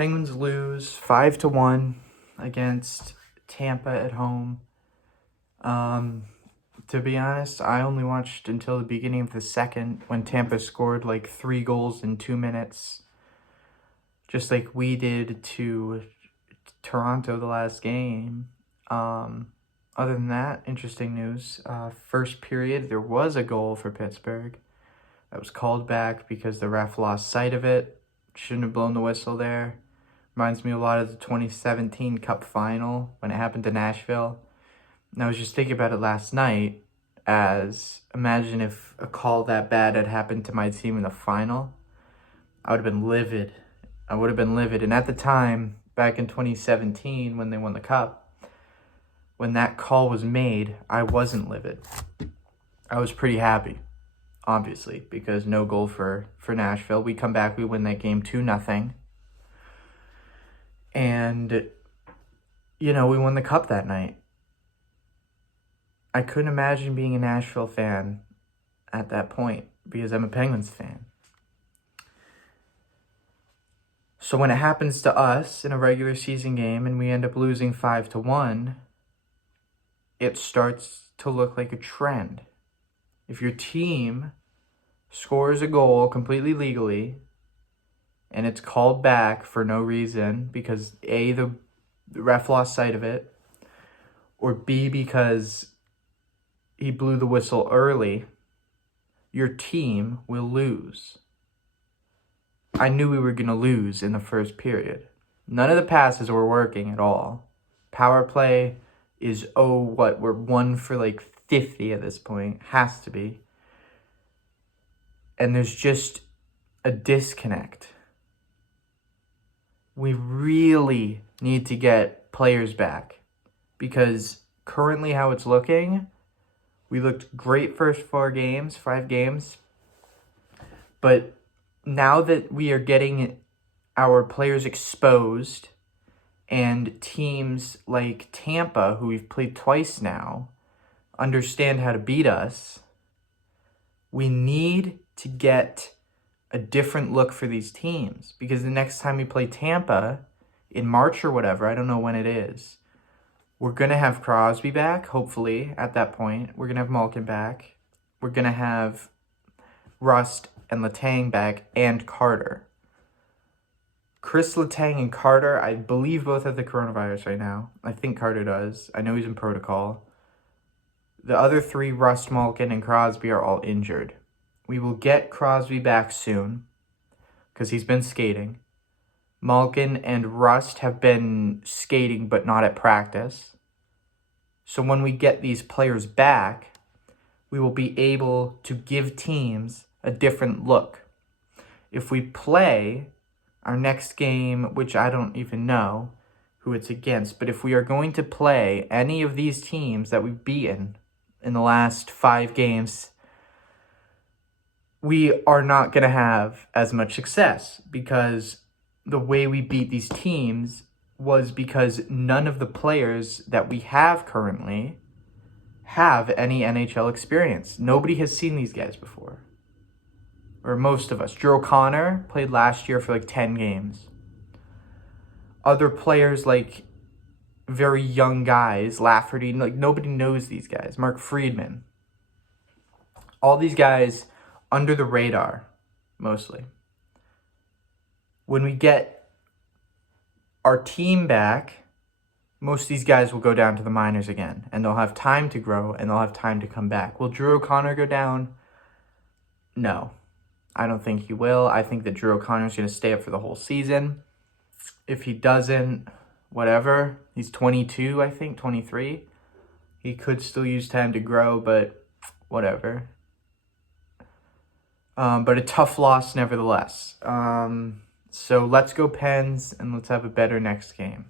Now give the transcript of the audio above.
Penguins lose 5-1 against Tampa at home. To be honest, I only watched until the beginning of the second when Tampa scored like 3 goals in 2 minutes. Just like we did to Toronto the last game. Other than that, interesting news. First period, there was a goal for Pittsburgh that was called back because the ref lost sight of it. Shouldn't have blown the whistle there. Reminds me a lot of the 2017 Cup final when it happened to Nashville. And I was just thinking about it last night as, imagine if a call that bad had happened to my team in the final. I would have been livid. And at the time, back in 2017 when they won the Cup, when that call was made, I wasn't livid. I was pretty happy, obviously, because no goal for Nashville. We come back, we win that game 2-0. And, we won the Cup that night. I couldn't imagine being a Nashville fan at that point because I'm a Penguins fan. So when it happens to us in a regular season game and we end up losing 5-1, it starts to look like a trend. If your team scores a goal completely legally and it's called back for no reason because A, the ref lost sight of it, or B, because he blew the whistle early, your team will lose. I knew we were going to lose in the first period. None of the passes were working at all. Power play is, we're 1 for like 50 at this point. Has to be. And there's just a disconnect. We really need to get players back because currently how it's looking, we looked great first 5 games, but now that we are getting our players exposed and teams like Tampa, who we've played twice now, understand how to beat us, we need to get a different look for these teams because the next time we play Tampa in March or whatever, I don't know when it is, we're going to have Crosby back, hopefully, at that point. We're going to have Malkin back. We're going to have Rust and Letang back and Carter. Chris Letang and Carter, I believe both have the coronavirus right now. I think Carter does. I know he's in protocol. The other 3, Rust, Malkin, and Crosby, are all injured. We will get Crosby back soon because he's been skating. Malkin and Rust have been skating but not at practice. So when we get these players back, we will be able to give teams a different look. If we play our next game, which I don't even know who it's against, but if we are going to play any of these teams that we've beaten in the last 5 games, we are not going to have as much success because the way we beat these teams was because none of the players that we have currently have any NHL experience. Nobody has seen these guys before. Or most of us. Drew O'Connor played last year for like 10 games. Other players like very young guys, Lafferty, like nobody knows these guys. Mark Friedman. All these guys under the radar, mostly. When we get our team back, most of these guys will go down to the minors again, and they'll have time to grow, and they'll have time to come back. Will Drew O'Connor go down? No, I don't think he will. I think that Drew O'Connor is going to stay up for the whole season. If he doesn't, whatever. He's 22, I think, 23. He could still use time to grow, but whatever. But a tough loss nevertheless. So let's go Pens, and let's have a better next game.